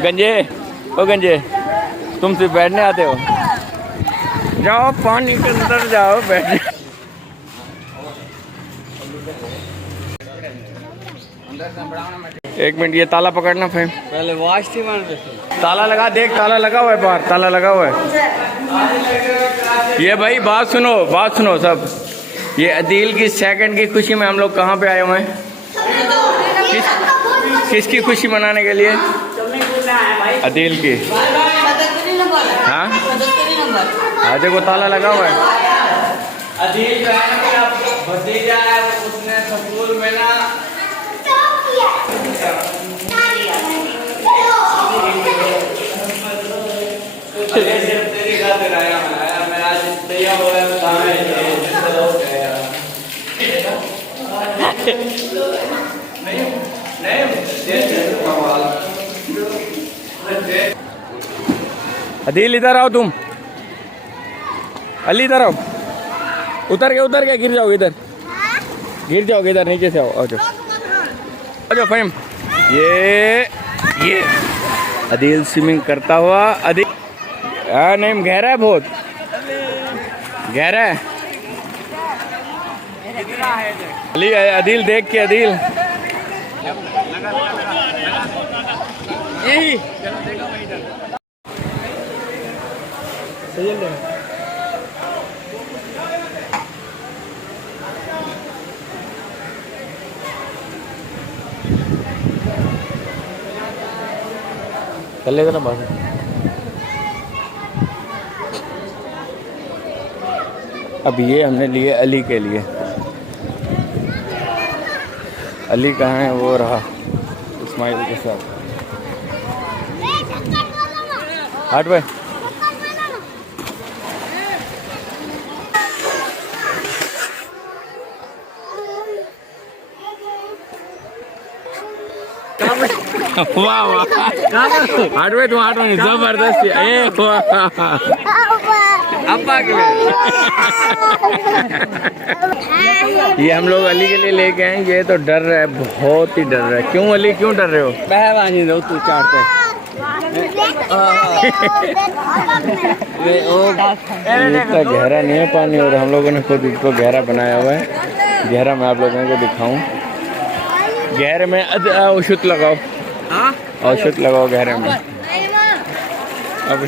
गंजे, ओ गंजे, तुम सिर्फ बैठने आते हो? जाओ पानी के अंदर जाओ बैठने। एक मिनट, ये ताला पकड़ना फेम। पहले वॉश थी मार। ताला लगा, देख ताला लगा हुआ है बाहर, ताला लगा हुआ है। ये भाई बात सुनो सब। ये अदील की सेकंड की खुशी में हम लोग कहाँ पे आए हुए हैं? किसकी खुशी मनाने के लिए? अदील की। हाँ हाँ, देखो ताला लगा हुआ है। अदील जो है ना मेरा भतीजा है, उसने स्कूल में ना तेरी खातिर आया मैं आज तैयार हो रहा अदील इधर आओ तुम। अली इधर आओ। उतर के गिर जाओगे इधर, गिर जाओगे इधर, नीचे से आओ जाओ फहीम। ये अदील स्विमिंग करता हुआ। अदील नहीं, गहरा है, बहुत गहरा है। अली अदील देख के, अदील यही कर लेगा ना बात। अब ये हमने लिए अली के लिए। अली कहाँ है? वो रहा इस्माइल के साथ। हट भाई। वाह वाह, हट भाई तुम, हट भाई, जबरदस्ती। ये हम लोग अली के लिए लेके आए। ये तो डर रहा है, बहुत ही डर रहा है। क्यों अली, क्यों डर रहे हो? मेहरबानी दो तू चाटते। इतना गहरा नहीं है पानी, और हम लोगों ने खुद इसको गहरा बनाया हुआ है। गहरा मैं आप लोगों को दिखाऊं। गहरे में औषध लगाओ, औषध लगाओ गहरे में। अब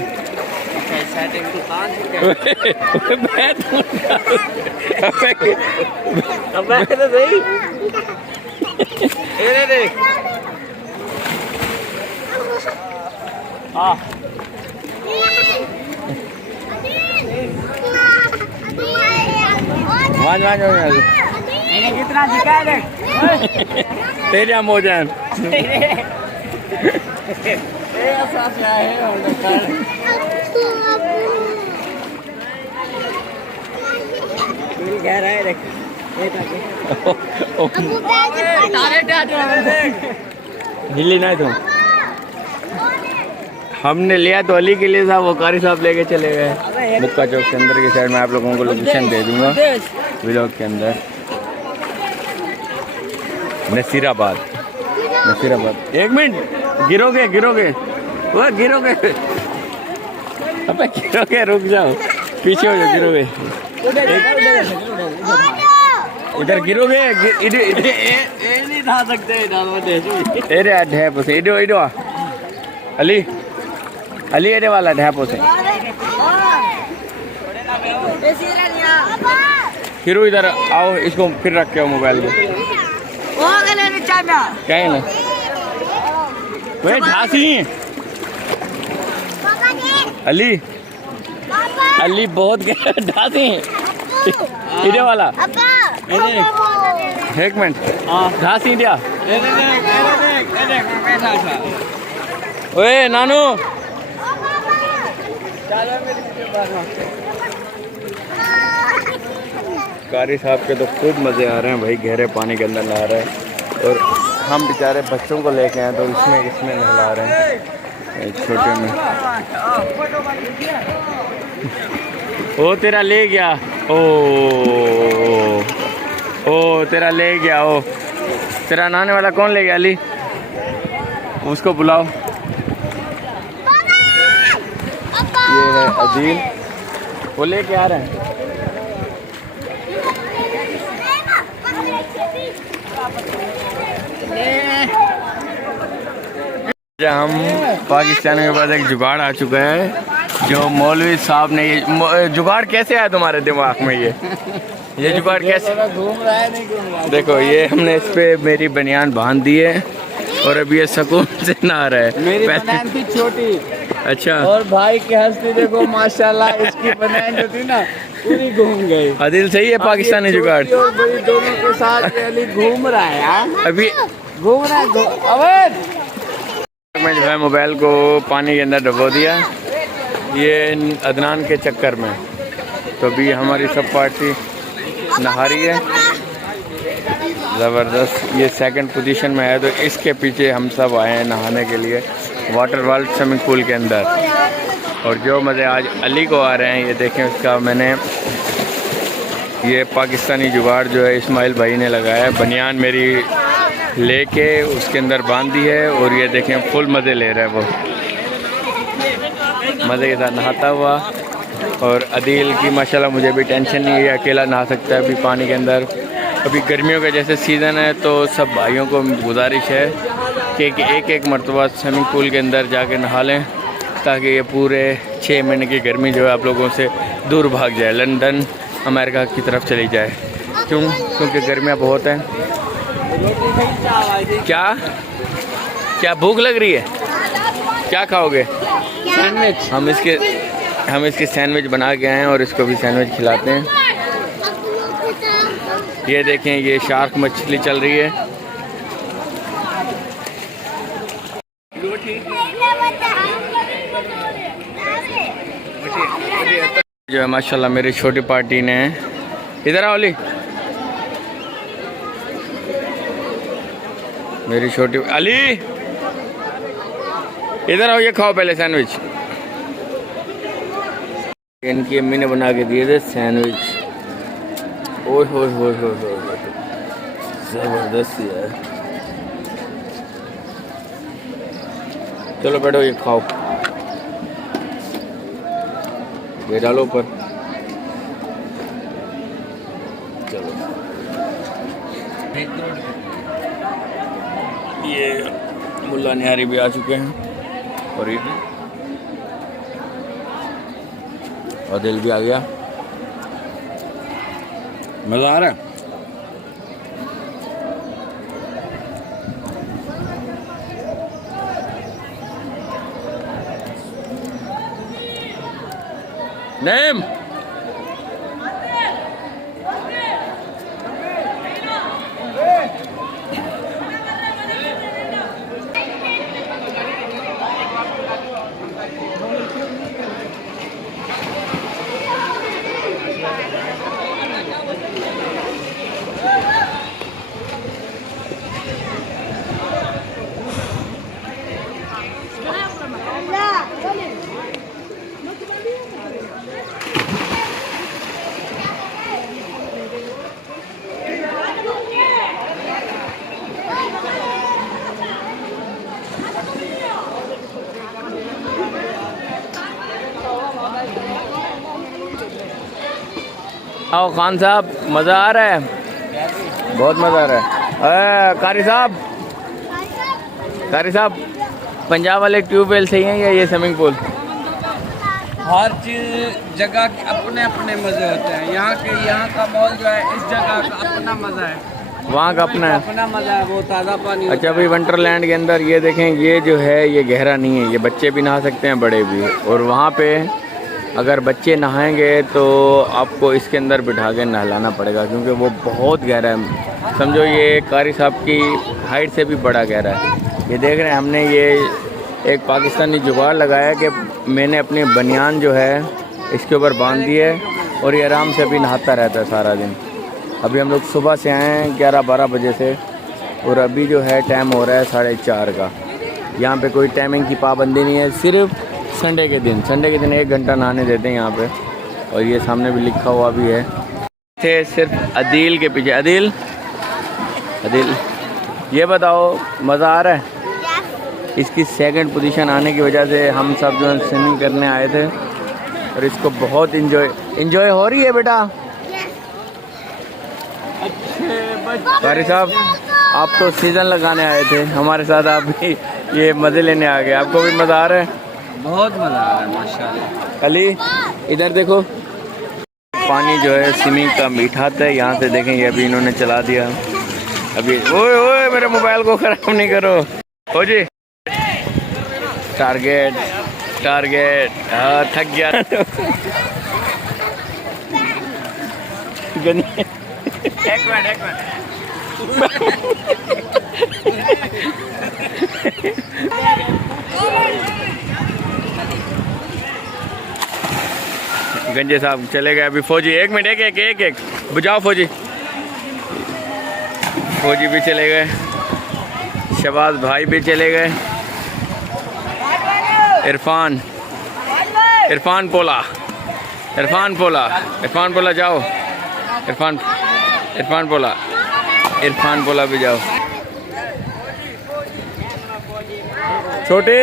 कितना दिखा दे तेरे मोजान। हिली नहीं तुम। हमने लिया तो अली के लिए था, वो कारी साहब लेके चले गए। मुक्का चौक के अंदर की साइड में आप लोगों को लोकेशन दे दूंगा व्लॉग के अंदर। नसीराबाद। एक मिनट, गिरोगे वो गिरोगे। अबे गिरोगे, रुक जाओ, पीछे हो जाओ, गिरोगे इधर, गिरोगे नहीं था सकते। अरे ढैप से इडो अली एरे वाला ढैप से फिर इधर आओ। इसको फिर रख के आओ मोबाइल को। क्या है ना वे झांसी। अली बहुत ढांसी है। इधर वाला एक मिनट, झांसी दिया। ओए नानू, कारी साहब के तो खूब मज़े आ रहे हैं भाई, गहरे पानी के अंदर नहा रहे हैं। और हम बेचारे बच्चों को लेके आए तो इसमें नहला रहे हैं, छोटे में। ओ तेरा ले गया, ओ तेरा ले गया। ओ तेरा नहाने वाला कौन ले गया? अली, उसको बुलाओ। ये है अदील, वो लेके आ रहे हैं। हम पाकिस्तान के पास एक जुगाड़ आ चुका है, जो मौलवी साहब ने ये जुगाड़ कैसे आया तुम्हारे दिमाग में? ये जुगाड़ कैसे घूम रहा है? नहीं घूम रहा। देखो, ये हमने इस पे मेरी बनियान बांध दी है और अभी ये सुकून से नहा रहा है। मेरी बनियान थी छोटी, अच्छा, और भाई की हस्ती देखो माशाल्लाह, इसकी बनियान जो थी ना पूरी घूम गई। आदिल सही है पाकिस्तानी जुगाड़। और बड़ी दोनों के साथ ये अली घूम रहा है यार, अभी घूम रहा है। अवैध मैं जो है मोबाइल को पानी के अंदर डुबो दिया, ये अदनान के चक्कर में। तो अभी हमारी सब पार्टी नहा रही है, ज़बरदस्त। ये सेकंड पोजीशन में है, तो इसके पीछे हम सब आए हैं नहाने के लिए वाटर वर्ल्ड स्विमिंग पूल के अंदर। और जो मज़े आज अली को आ रहे हैं, ये देखें, उसका मैंने ये पाकिस्तानी जुगाड़ जो है इस्माइल भाई ने लगाया है। बनियान मेरी लेके उसके अंदर बांध दी है और ये देखें फुल मज़े ले रहा है वो, मज़े के साथ नहाता हुआ। और अदील की माशाल्लाह मुझे भी टेंशन नहीं है, अकेला नहा सकता है अभी पानी के अंदर। अभी गर्मियों का जैसे सीज़न है, तो सब भाइयों को गुजारिश है कि एक एक मरतबा स्विमिंग पूल के अंदर जाके नहा लें, ताकि ये पूरे 6 महीने की गर्मी जो है आप लोगों से दूर भाग जाए, लंदन अमेरिका की तरफ चली जाए। क्यों? क्योंकि गर्मियाँ बहुत हैं। क्या क्या भूख लग रही है? क्या खाओगे? सैंडविच। हम इसके सैंडविच बना के आए हैं और इसको भी सैंडविच खिलाते हैं। ये देखें, ये शार्क मछली चल रही है। जो है माशाल्लाह मेरी छोटी पार्टी ने, इधर आओ अली, मेरी छोटी अली इधर आओ, ये खाओ पहले सैंडविच। इनकी अम्मी ने बना के दिए थे सैंडविच। ओह हो ज़बरदस्त यार। चलो बैठो, ये खाओ, ये डालो ऊपर। चलो, ये मुल्ला निहारी भी आ चुके हैं और ये दिल भी आ गया। मज़ा आ रहा है। नेम आओ खान साहब, मज़ा आ रहा है, बहुत मज़ा आ रहा है। कारी साहब, पंजाब वाले ट्यूबवेल सही हैं या ये स्विमिंग पूल? हर चीज जगह के अपने अपने मजे होते हैं। यहाँ का मॉल जो है, इस जगह का अपना मजा है, वहाँ का अपना है, अपना मजा है, वो ताज़ा पानी। अच्छा भाई, वंडरलैंड के अंदर ये देखें, ये जो है ये गहरा नहीं है, ये बच्चे भी नहा सकते हैं, बड़े भी। और वहाँ पे अगर बच्चे नहाएंगे तो आपको इसके अंदर बिठा के नहलाना पड़ेगा, क्योंकि वो बहुत गहरा है। समझो ये कारी साहब की हाइट से भी बड़ा गहरा है। ये देख रहे हैं, हमने ये एक पाकिस्तानी जुगाड़ लगाया कि मैंने अपनी बनियान जो है इसके ऊपर बांध दी है और ये आराम से अभी नहाता रहता है सारा दिन। अभी हम लोग सुबह से आए हैं 11-12 बजे से, और अभी जो है टाइम हो रहा है 4:30 का। यहाँ पे कोई टाइमिंग की पाबंदी नहीं है, सिर्फ संडे के दिन 1 घंटा नहाने देते हैं यहाँ पे। और ये सामने भी लिखा हुआ भी है, थे सिर्फ अदील के पीछे। अदील, ये बताओ, मज़ा आ रहा है? इसकी सेकंड पोजीशन आने की वजह से हम सब जो है स्विमिंग करने आए थे और इसको बहुत इंजॉय हो रही है बेटा। कारी साहब आप तो सीज़न लगाने आए थे, हमारे साथ आप भी ये मज़े लेने आ गए। आपको भी मज़ा आ रहा है? बहुत मज़ा आ रहा है माशाल्लाह। अली इधर देखो, पानी जो है स्विमिंग का मीठा था। यहाँ से देखेंगे अभी इन्होंने चला दिया। अभी ओए ओए मेरे मोबाइल को ख़राब नहीं करो। हो जी टारगेट हाँ थक गया। एक मिनट गंजे साहब चले गए। अभी फौजी एक मिनट एक बुझाओ। फौजी भी चले गए, शहबाज भाई भी चले गए। इरफान पोला जाओ। इरफान पोला भी जाओ। छोटे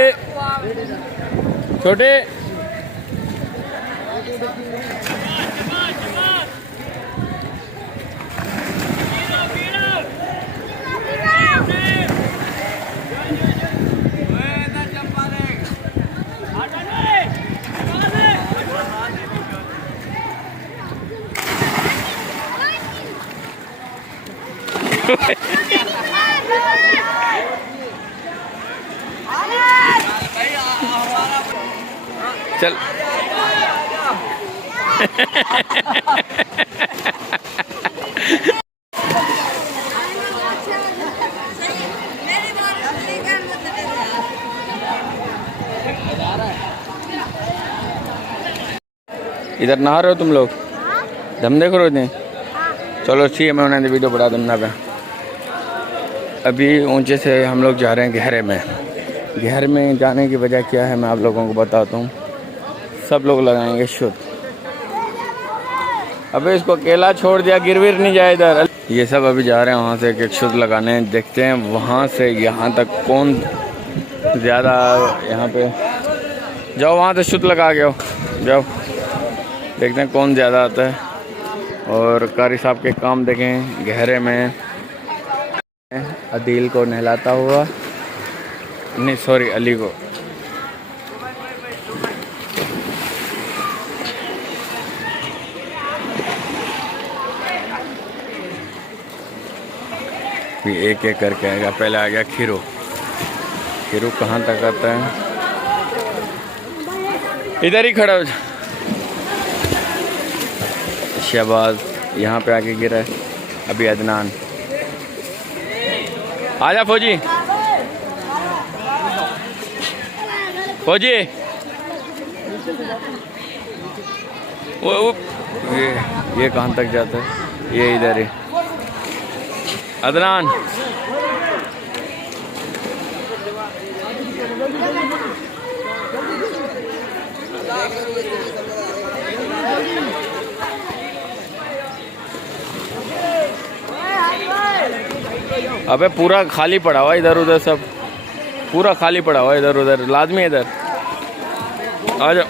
चल इधर नहा रहे हो तुम लोग? धम देख रहे हो? चलो ठीक है, मैं उन्हें वीडियो बना दूँगा पे। अभी ऊंचे से हम लोग जा रहे हैं गहरे में जाने की वजह क्या है मैं आप लोगों को बताता हूँ। सब लोग लगाएंगे शुद्ध। अबे इसको अकेला छोड़ दिया, गिरविर नहीं जाए इधर। ये सब अभी जा रहे हैं वहाँ से एक शुद्ध लगाने। देखते हैं वहाँ से यहाँ तक कौन ज़्यादा। यहाँ पे जाओ, वहाँ से शुद्ध लगा के आओ, जाओ। देखते हैं कौन ज़्यादा आता है। और कारी साहब के काम देखें गहरे में। अदील को नहलाता हुआ, नहीं सॉरी अली को। एक करके आएगा। पहले आ गया खीरू कहाँ तक आता है? इधर ही खड़ा हो। शहबाज यहाँ पे आके गिरा है। अभी अदनान आजा। फौजी वो ये कहाँ तक जाता है? ये इधर है अदनान। अबे पूरा खाली पड़ा हुआ इधर उधर, सब पूरा खाली पड़ा हुआ इधर उधर। लाजमी इधर आ जाओ।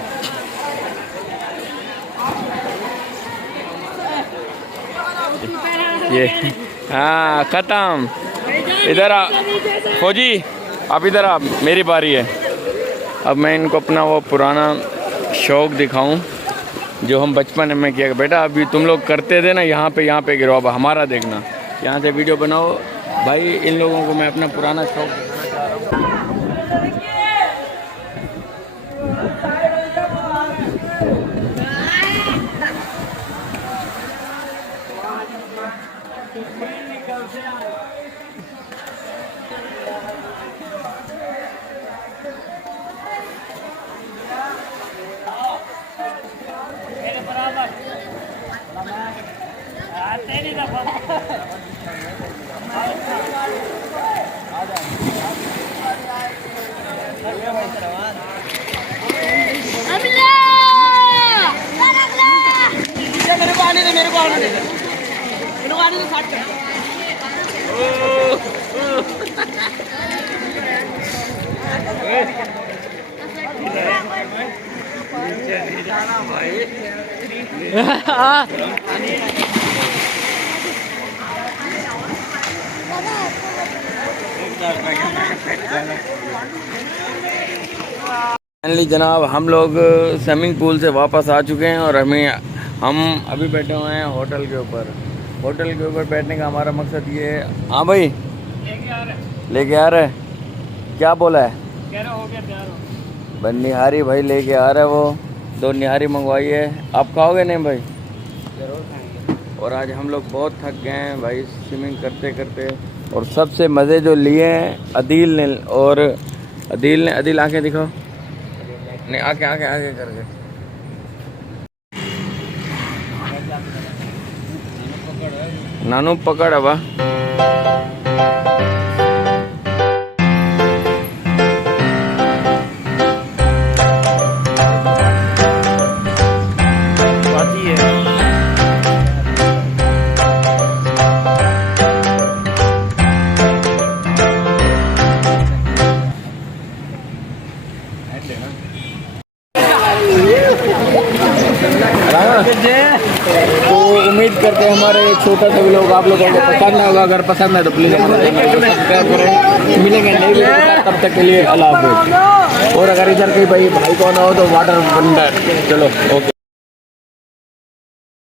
ये हाँ ख़त्म। इधर आ फौजी, आप इधर आ, मेरी बारी है। अब मैं इनको अपना वो पुराना शौक़ दिखाऊं जो हम बचपन में किया। बेटा अभी तुम लोग करते थे ना, यहाँ पे गिरो। अब हमारा देखना, यहाँ से वीडियो बनाओ भाई। इन लोगों को मैं अपना पुराना शौक़ दिखाना चाह रहा हूँ। फाइनली जनाब हम लोग स्विमिंग पूल से वापस आ चुके हैं और हम अभी बैठे हुए हैं होटल के ऊपर। होटल के ऊपर बैठने का हमारा मकसद ये है। हाँ भाई लेके आ रहे क्या बोला है? भाई निहारी भाई लेके आ रहा है, वो 2 निहारी मंगवाई है। आप खाओगे नहीं भाई? जरूर खाएंगे। और आज हम लोग बहुत थक गए हैं भाई स्विमिंग करते करते। और सबसे मज़े जो लिए हैं अदील ने, और अदील आंखें दिखाओ, नहीं आके करके नानू पकड़ अब तो उम्मीद करते हैं हमारे छोटा सा व्लॉग आप लोगों को पसंद होगा। अगर पसंद है तो प्लीज़ सब्सक्राइब करें। मिलेंगे नई वीडियो में, तब तक के लिए अल्लाह हाफ़िज़। और अगर इधर कोई भाई कौन हो तो वाटर वंडर, चलो ओके।